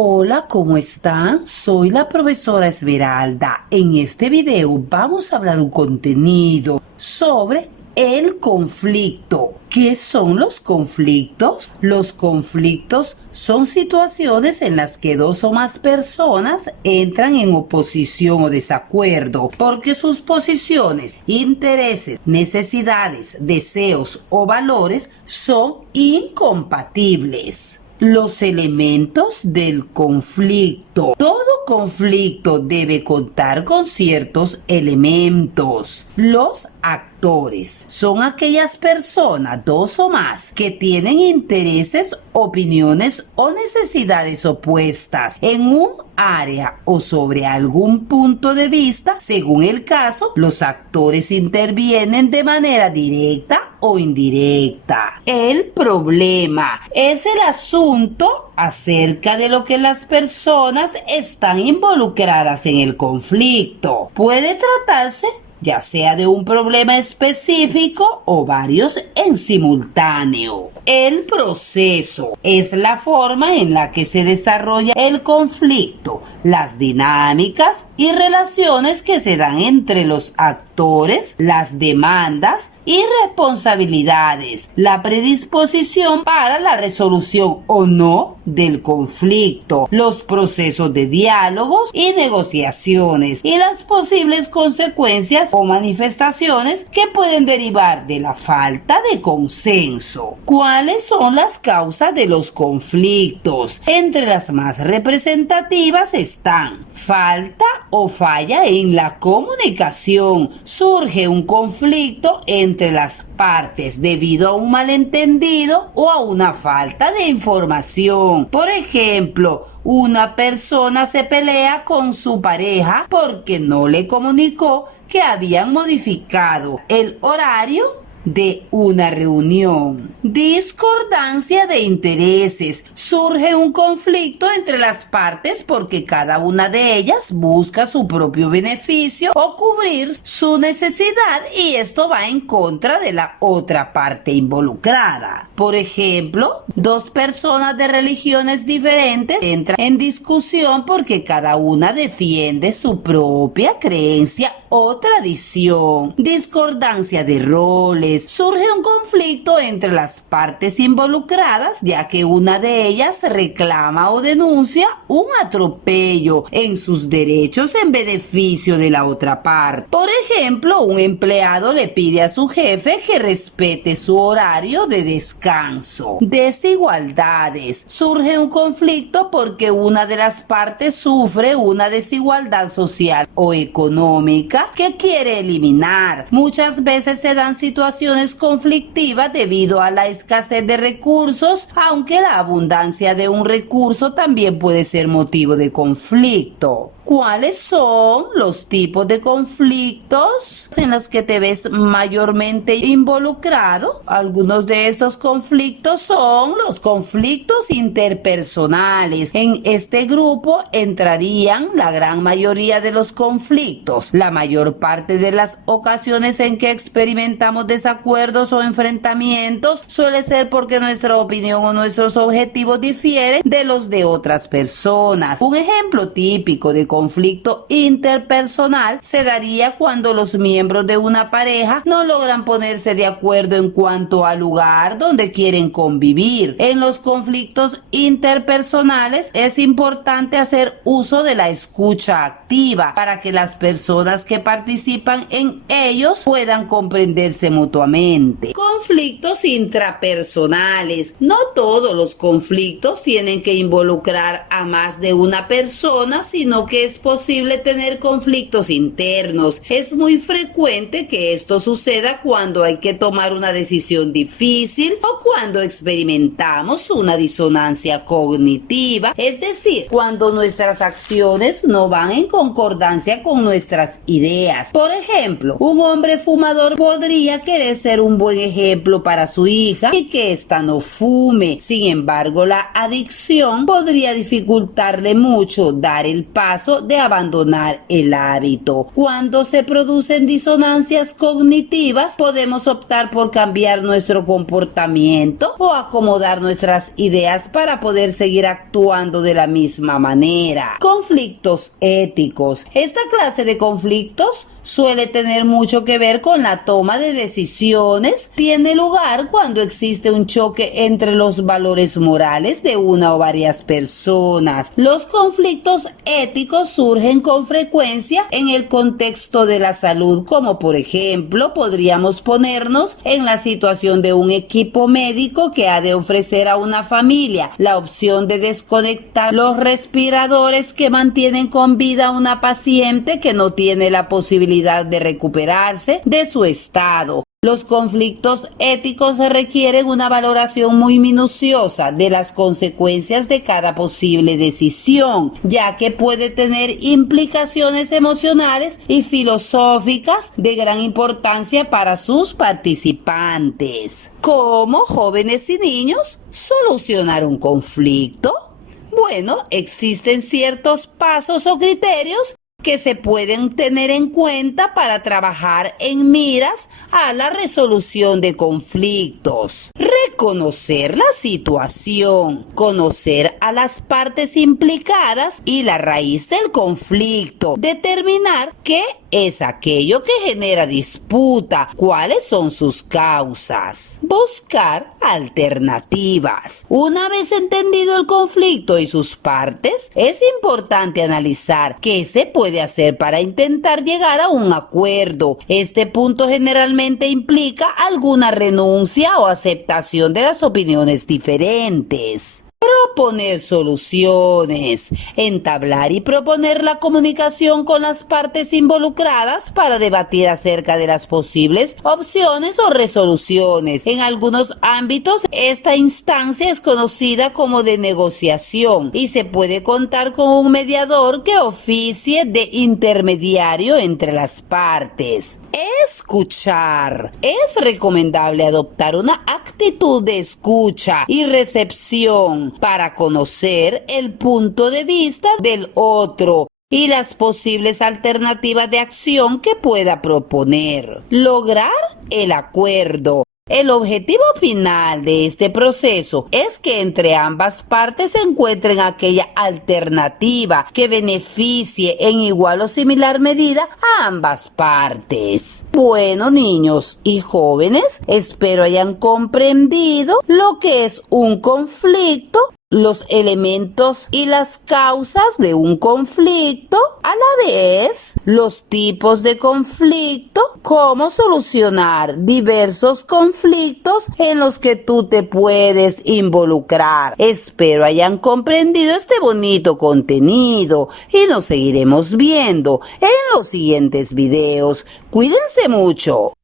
Hola, ¿cómo están? Soy la profesora Esmeralda. En este video vamos a hablar un contenido sobre el conflicto. ¿Qué son los conflictos? Los conflictos son situaciones en las que dos o más personas entran en oposición o desacuerdo porque sus posiciones, intereses, necesidades, deseos o valores son incompatibles. Los elementos del conflicto. Todo conflicto debe contar con ciertos elementos. Los actores son aquellas personas, dos o más, que tienen intereses, opiniones o necesidades opuestas en un área o sobre algún punto de vista. Según el caso, los actores intervienen de manera directa o indirecta. El problema es el asunto acerca de lo que las personas están involucradas en el conflicto. Puede tratarse ya sea de un problema específico o varios en simultáneo. El proceso es la forma en la que se desarrolla el conflicto, las dinámicas y relaciones que se dan entre los actores, las demandas y responsabilidades, la predisposición para la resolución o no del conflicto, los procesos de diálogos y negociaciones y las posibles consecuencias o manifestaciones que pueden derivar de la falta de consenso. ¿Cuáles son las causas de los conflictos? Entre las más representativas están falta o falla en la comunicación. Surge un conflicto entre las partes debido a un malentendido o a una falta de información. Por ejemplo, una persona se pelea con su pareja porque no le comunicó que habían modificado el horario de una reunión. Discordancia de intereses. Surge un conflicto entre las partes porque cada una de ellas busca su propio beneficio o cubrir su necesidad y esto va en contra de la otra parte involucrada. Por ejemplo, dos personas de religiones diferentes entran en discusión porque cada una defiende su propia creencia o tradición. Discordancia de roles. Surge un conflicto entre las partes involucradas ya que una de ellas reclama o denuncia un atropello en sus derechos en beneficio de la otra parte. Por ejemplo, un empleado le pide a su jefe que respete su horario de descanso. Desigualdades. Surge un conflicto porque una de las partes sufre una desigualdad social o económica que quiere eliminar. Muchas veces se dan situaciones conflictivas debido a la escasez de recursos, aunque la abundancia de un recurso también puede ser motivo de conflicto. ¿Cuáles son los tipos de conflictos en los que te ves mayormente involucrado? Algunos de estos conflictos son los conflictos interpersonales. En este grupo entrarían la gran mayoría de los conflictos. La mayor parte de las ocasiones en que experimentamos desacuerdos o enfrentamientos suele ser porque nuestra opinión o nuestros objetivos difieren de los de otras personas. Un ejemplo típico de conflicto interpersonal se daría cuando los miembros de una pareja no logran ponerse de acuerdo en cuanto al lugar donde quieren convivir. En los conflictos interpersonales es importante hacer uso de la escucha activa para que las personas que participan en ellos puedan comprenderse mutuamente. Conflictos intrapersonales. No todos los conflictos tienen que involucrar a más de una persona, sino que es posible tener conflictos internos. Es muy frecuente que esto suceda cuando hay que tomar una decisión difícil o cuando experimentamos una disonancia cognitiva, es decir, cuando nuestras acciones no van en concordancia con nuestras ideas. Por ejemplo, un hombre fumador podría querer puede ser un buen ejemplo para su hija y que ésta no fume. Sin embargo, la adicción podría dificultarle mucho dar el paso de abandonar el hábito. Cuando se producen disonancias cognitivas, podemos optar por cambiar nuestro comportamiento o acomodar nuestras ideas para poder seguir actuando de la misma manera. Conflictos éticos. Esta clase de conflictos suele tener mucho que ver con la toma de decisiones. Tiene lugar cuando existe un choque entre los valores morales de una o varias personas. Los conflictos éticos surgen con frecuencia en el contexto de la salud, como por ejemplo podríamos ponernos en la situación de un equipo médico que ha de ofrecer a una familia la opción de desconectar los respiradores que mantienen con vida a una paciente que no tiene la posibilidad de recuperarse de su estado. Los conflictos éticos requieren una valoración muy minuciosa de las consecuencias de cada posible decisión, ya que puede tener implicaciones emocionales y filosóficas de gran importancia para sus participantes. ¿Cómo jóvenes y niños solucionar un conflicto? Bueno, existen ciertos pasos o criterios que se pueden tener en cuenta para trabajar en miras a la resolución de conflictos. Reconocer la situación, conocer a las partes implicadas y la raíz del conflicto, determinar qué es aquello que genera disputa, cuáles son sus causas, buscar alternativas. Una vez entendido el conflicto y sus partes, es importante analizar qué se puede hacer para intentar llegar a un acuerdo. Este punto generalmente implica alguna renuncia o aceptación de las opiniones diferentes. Proponer soluciones, entablar y proponer la comunicación con las partes involucradas para debatir acerca de las posibles opciones o resoluciones. En algunos ámbitos, esta instancia es conocida como de negociación y se puede contar con un mediador que oficie de intermediario entre las partes. Escuchar. Es recomendable adoptar una actitud de escucha y recepción para conocer el punto de vista del otro y las posibles alternativas de acción que pueda proponer. Lograr el acuerdo. El objetivo final de este proceso es que entre ambas partes se encuentren aquella alternativa que beneficie en igual o similar medida a ambas partes. Bueno, niños y jóvenes, espero hayan comprendido lo que es un conflicto, los elementos y las causas de un conflicto, a la vez los tipos de conflicto, cómo solucionar diversos conflictos en los que tú te puedes involucrar. Espero hayan comprendido este bonito contenido y nos seguiremos viendo en los siguientes videos. Cuídense mucho.